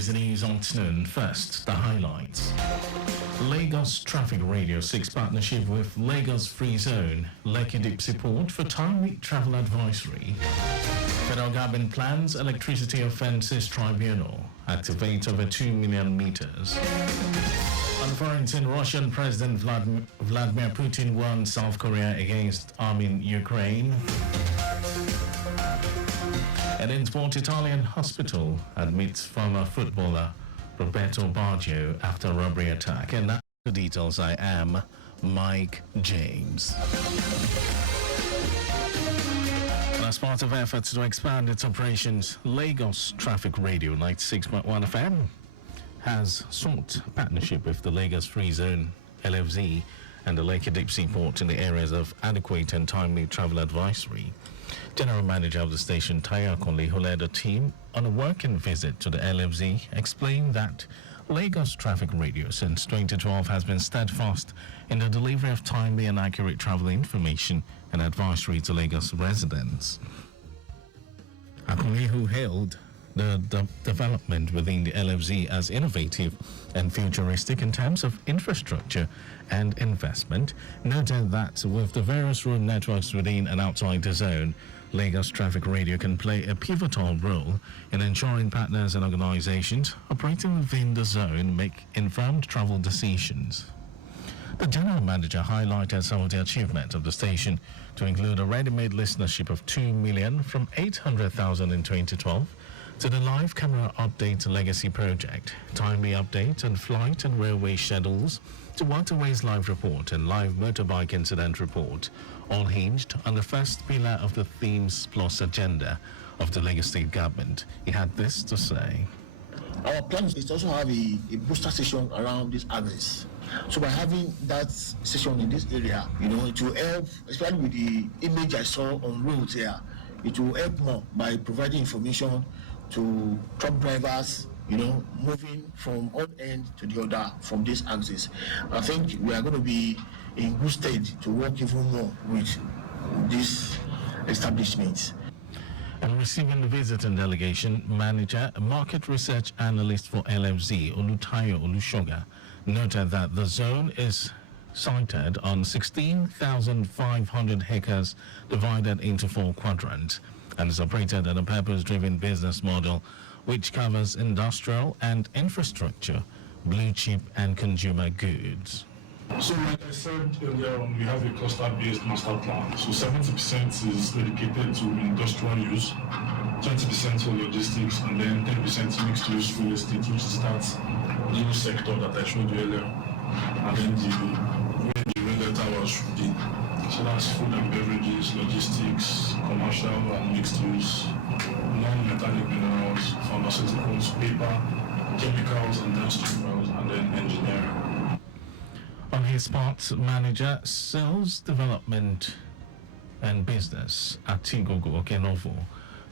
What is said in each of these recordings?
is the news afternoon. First, the highlights. Lagos Traffic Radio seeks partnership with Lagos Free Zone, Lekki Deep support for timely travel advisory. Federal government plans electricity offences tribunal, activate over 2 million meters. On foreign scene, Russian President Vladimir Putin warned South Korea against arming Ukraine. And in sport, Italian hospital admits former footballer Roberto Baggio after robbery attack. And now the details. I am Mike James. And as part of efforts to expand its operations, Lagos Traffic Radio 96.1 FM has sought partnership with the Lagos Free Zone, LFZ, and the Lekki Deep Sea Port in the areas of adequate and timely travel advisory. General Manager of the station, Tayo Akonle, who led a team on a working visit to the LFZ, explained that Lagos Traffic Radio since 2012 has been steadfast in the delivery of timely and accurate travel information and advisory to Lagos residents. Akonle, who hailed the development within the LFZ as innovative and futuristic in terms of infrastructure and investment, noted that with the various road networks within and outside the zone, Lagos Traffic Radio can play a pivotal role in ensuring partners and organizations operating within the zone make informed travel decisions. The General Manager highlighted some of the achievements of the station to include a ready-made listenership of 2 million from 800,000 in 2012 to the live camera update legacy project, timely updates on flight and railway schedules, to Waterways Live Report and Live Motorbike Incident Report, all hinged on the first pillar of the Themes Plus agenda of the Lagos State Government. He had this to say. Our plan is to also have a booster station around this axis. So by having that station in this area, it will help, especially with the image I saw on roads here, it will help more by providing information to truck drivers, moving from one end to the other from this axis. I think we are going to be in good state to work even more with these establishments. And receiving the visiting delegation, manager, market research analyst for LFZ, Olutayo Olushoga, noted that the zone is sited on 16,500 hectares divided into 4 quadrants and is operated on a purpose-driven business model which covers industrial and infrastructure, blue chip and consumer goods. So like I said earlier on, we have a cluster-based master plan. So 70% is dedicated to industrial use, 20% for logistics, and then 10% mixed use real estate, which is that new sector that I showed you earlier. And then where the railway towers should be. So that's food and beverages, logistics, commercial and mixed use, non-metallic minerals, pharmaceuticals, paper, chemicals, industrials, and then engineering. On his part, manager, sales development and business at Tigogo Okenovo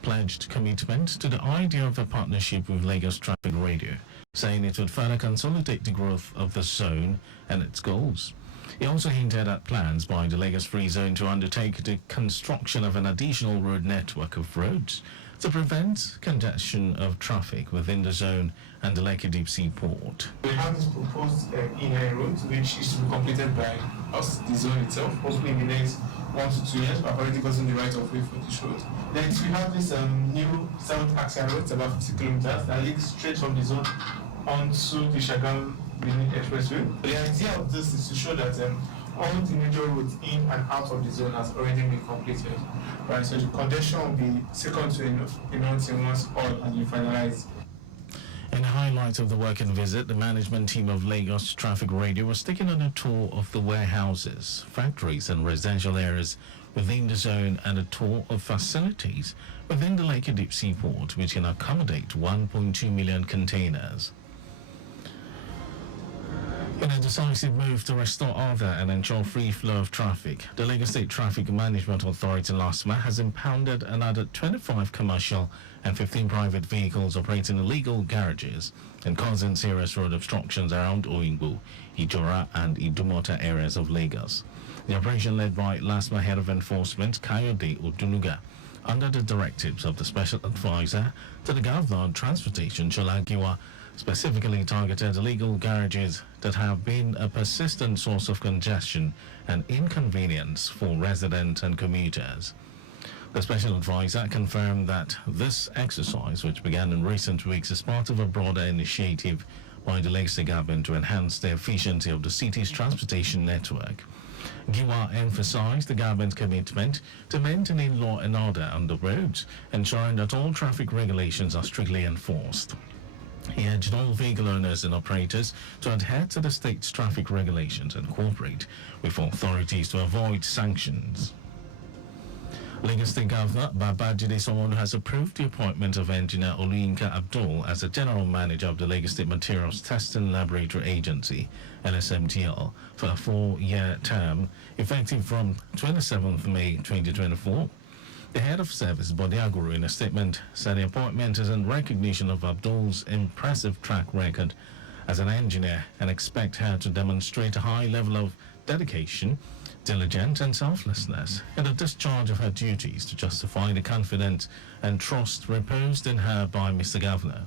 pledged commitment to the idea of a partnership with Lagos Traffic Radio, saying it would further consolidate the growth of the zone and its goals. He also hinted at plans by the Lagos Free Zone to undertake the construction of an additional road network of roads to prevent congestion of traffic within the zone and the Lekki Deep Sea Port. We have this proposed inner road, which is to be completed by us, the zone itself, possibly in the next 1 to 2 years. I've already gotten the right of way for this road. Next, we have this new 7th axial road, it's about 50 kilometers, that leads straight from the zone onto the Shagam Benin Expressway. The idea of this is to show that all the major roads in and out of the zone has already been completed. Right, so the congestion will be second to once all has been finalized. In the highlight of the working visit, the management team of Lagos Traffic Radio was taken on a tour of the warehouses, factories and residential areas within the zone and a tour of facilities within the Lekki Deep Sea Port, which can accommodate 1.2 million containers. In a decisive move to restore order and ensure free flow of traffic, the Lagos State Traffic Management Authority LASMA has impounded another 25 commercial and 15 private vehicles operating illegal garages and causing serious road obstructions around Oyingbo, Ijora and Idumota areas of Lagos. The operation led by LASMA Head of Enforcement Kayode Odunuga under the directives of the Special Advisor to the Governor on Transportation, Shola Giwa, specifically targeted illegal garages that have been a persistent source of congestion and inconvenience for residents and commuters. The Special Advisor confirmed that this exercise, which began in recent weeks, is part of a broader initiative by the Lagos government to enhance the efficiency of the city's transportation network. Giwa emphasized the government's commitment to maintaining law and order on the roads, ensuring that all traffic regulations are strictly enforced. He urged all vehicle owners and operators to adhere to the state's traffic regulations and cooperate with authorities to avoid sanctions. Lagos State Governor Babajide Sanwo-Olu has approved the appointment of Engineer Oluyinka Abdul as the General Manager of the Lagos State Materials Testing Laboratory Agency, LSMTL, for a 4-year term effective from 27th May 2024. The head of service, Bode Aguru, in a statement said the appointment is in recognition of Abdul's impressive track record as an engineer and expect her to demonstrate a high level of dedication, diligence and selflessness in the discharge of her duties to justify the confidence and trust reposed in her by Mr. Governor.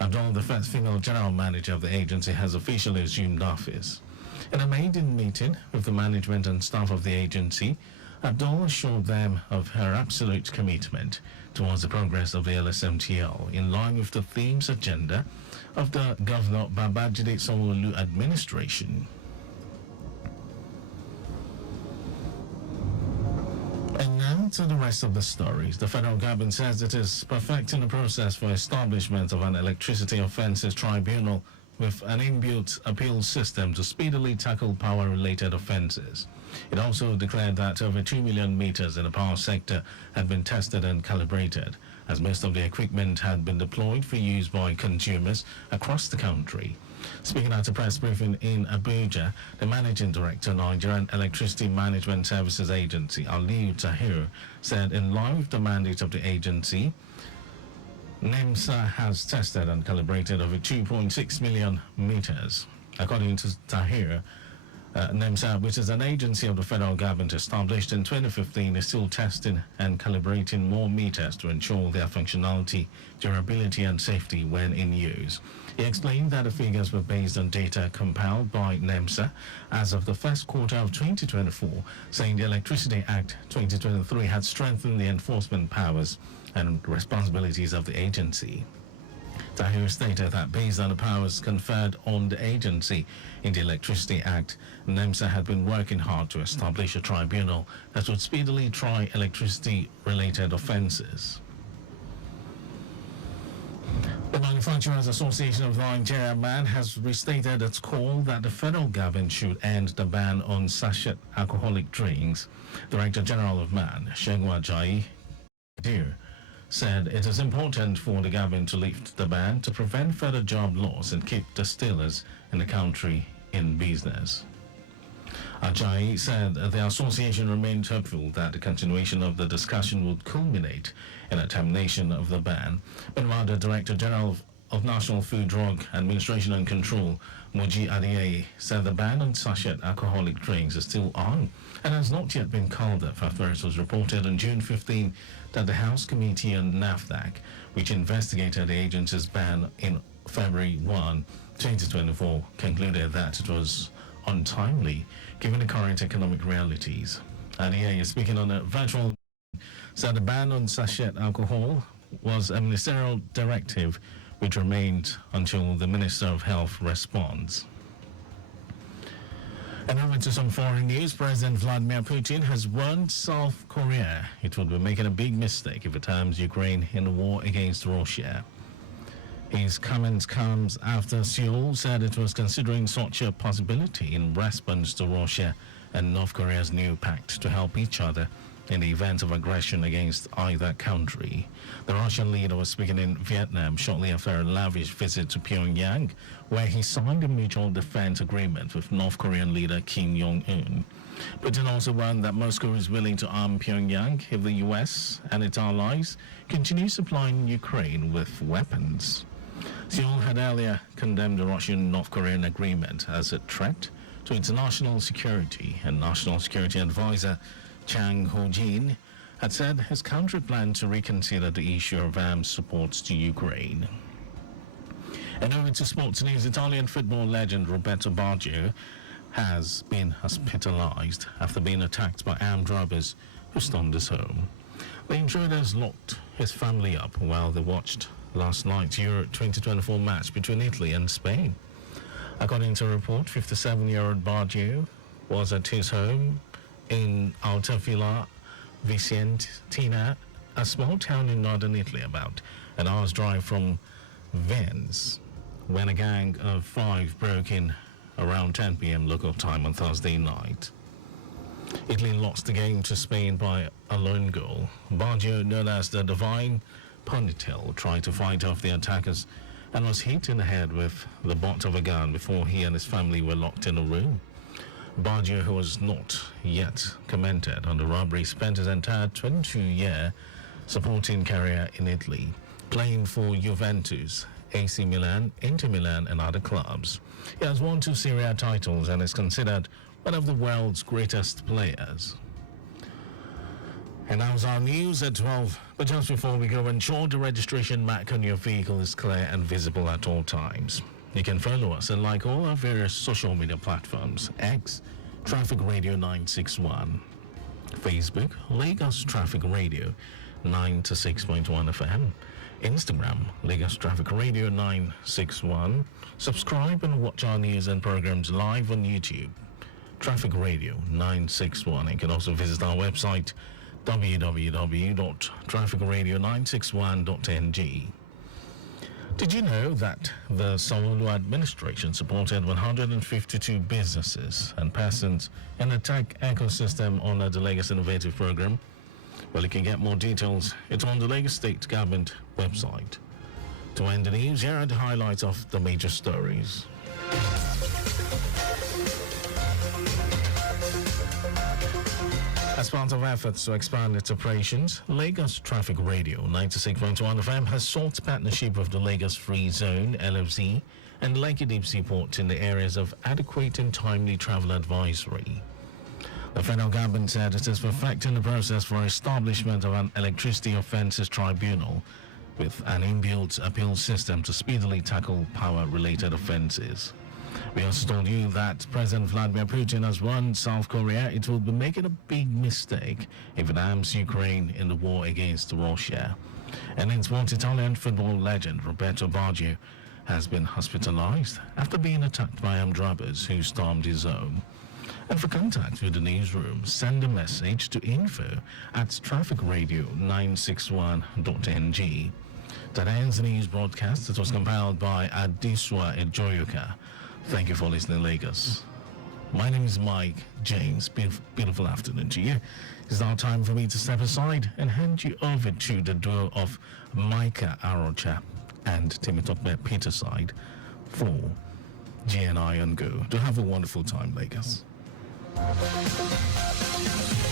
Abdul, the first female general manager of the agency, has officially assumed office. In a maiden meeting with the management and staff of the agency, Abdul assured them of her absolute commitment towards the progress of the LSMTL in line with the themes agenda of the Governor Babajide Sanwo-Olu administration. And now to the rest of the stories. The federal government says it is perfecting the process for establishment of an electricity offences tribunal with an inbuilt appeal system to speedily tackle power-related offences. It also declared that over 2 million meters in the power sector had been tested and calibrated, as most of the equipment had been deployed for use by consumers across the country. Speaking at a press briefing in Abuja, the Managing Director, Nigerian Electricity Management Services Agency, Aliyu Tahir, said in line with the mandate of the agency, NEMSA has tested and calibrated over 2.6 million meters. According to Tahir, NEMSA, which is an agency of the federal government established in 2015, is still testing and calibrating more meters to ensure their functionality, durability and safety when in use. He explained that the figures were based on data compiled by NEMSA as of the first quarter of 2024, saying the Electricity Act 2023 had strengthened the enforcement powers and responsibilities of the agency. Tahir stated that based on the powers conferred on the agency in the Electricity Act, NEMSA had been working hard to establish a tribunal that would speedily try electricity-related offences. The Manufacturers Association of Nigeria, MAN, has restated its call that the federal government should end the ban on sachet alcoholic drinks. Director General of MAN, Segun Ajayi, said it is important for the government to lift the ban to prevent further job loss and keep distillers in the country in business. Ajayi said the association remained hopeful that the continuation of the discussion would culminate in a termination of the ban. Meanwhile, the Director General of National Food, Drug Administration and Control, Moji Adeyeye, said the ban on sachet alcoholic drinks is still on and has not yet been called up after it was reported on June 15 that the House Committee on NAFDAC, which investigated the agency's ban in February 1, 2024, concluded that it was untimely given the current economic realities. Adeyeye, speaking on a virtual, said the ban on sachet alcohol was a ministerial directive which remained until the Minister of Health responds. And over to some foreign news. President Vladimir Putin has warned South Korea it would be making a big mistake if it arms Ukraine in the war against Russia. His comments comes after Seoul said it was considering such a possibility in response to Russia and North Korea's new pact to help each other in the event of aggression against either country. The Russian leader was speaking in Vietnam shortly after a lavish visit to Pyongyang, where he signed a mutual defense agreement with North Korean leader Kim Jong-un. Putin also warned that Moscow is willing to arm Pyongyang if the US and its allies continue supplying Ukraine with weapons. Seoul had earlier condemned the Russian-North Korean agreement as a threat to international security, and National Security Advisor Chang Ho-jin had said his country planned to reconsider the issue of arms supports to Ukraine. And over to sports news, Italian football legend Roberto Baggio has been hospitalized after being attacked by armed robbers who stormed his home. The intruders locked his family up while they watched last night's Euro 2024 match between Italy and Spain. According to a report, 57-year-old Baggio was at his home in Altafila Vicentina, a small town in northern Italy, about an hour's drive from Venice, when a gang of 5 broke in around 10 p.m. local time on Thursday night. Italy lost the game to Spain by a lone goal. Baggio, known as the Divine Ponytail, tried to fight off the attackers and was hit in the head with the butt of a gun before he and his family were locked in a room. Baggio, who was not yet commented on the robbery, spent his entire 22-year supporting career in Italy, playing for Juventus, AC Milan, Inter Milan and other clubs. He has won 2 Serie A titles and is considered one of the world's greatest players. And now's our news at 12. But just before we go, ensure the registration mark on your vehicle is clear and visible at all times. You can follow us and like all our various social media platforms: X, Traffic Radio 961, Facebook, Lagos Traffic Radio 96.1 FM, Instagram, Lagos Traffic Radio 961. Subscribe and watch our news and programs live on YouTube, Traffic Radio 961. You can also visit our website, www.trafficradio961.ng. Did you know that the Sanwo-Olu administration supported 152 businesses and persons in the tech ecosystem under the Lagos Innovative Program? Well, you can get more details. It's on the Lagos State Government website. To end the news, here are the highlights of the major stories. As part of efforts to expand its operations, Lagos Traffic Radio 96.1 FM has sought partnership with the Lagos Free Zone, LFZ, and Lekki Deep Seaport in the areas of adequate and timely travel advisory. The federal government said it is perfecting the process for establishment of an electricity offences tribunal with an inbuilt appeal system to speedily tackle power-related offences. We also told you that President Vladimir Putin has warned South Korea it will be making a big mistake if it arms Ukraine in the war against Russia. And in sport, Italian football legend Roberto Baggio has been hospitalized after being attacked by armed robbers who stormed his home. And for contact with the newsroom, send a message to info@trafficradio961.ng. That ends the news broadcast. It was compiled by Adiswa Ejoyoka. Thank you for listening, Lagos. My name is Mike James. Beautiful afternoon to you. It's now time for me to step aside and hand you over to the duo of Micah Arocha and Timotokbe Peterside for GNI on Go. Do have a wonderful time, Lagos.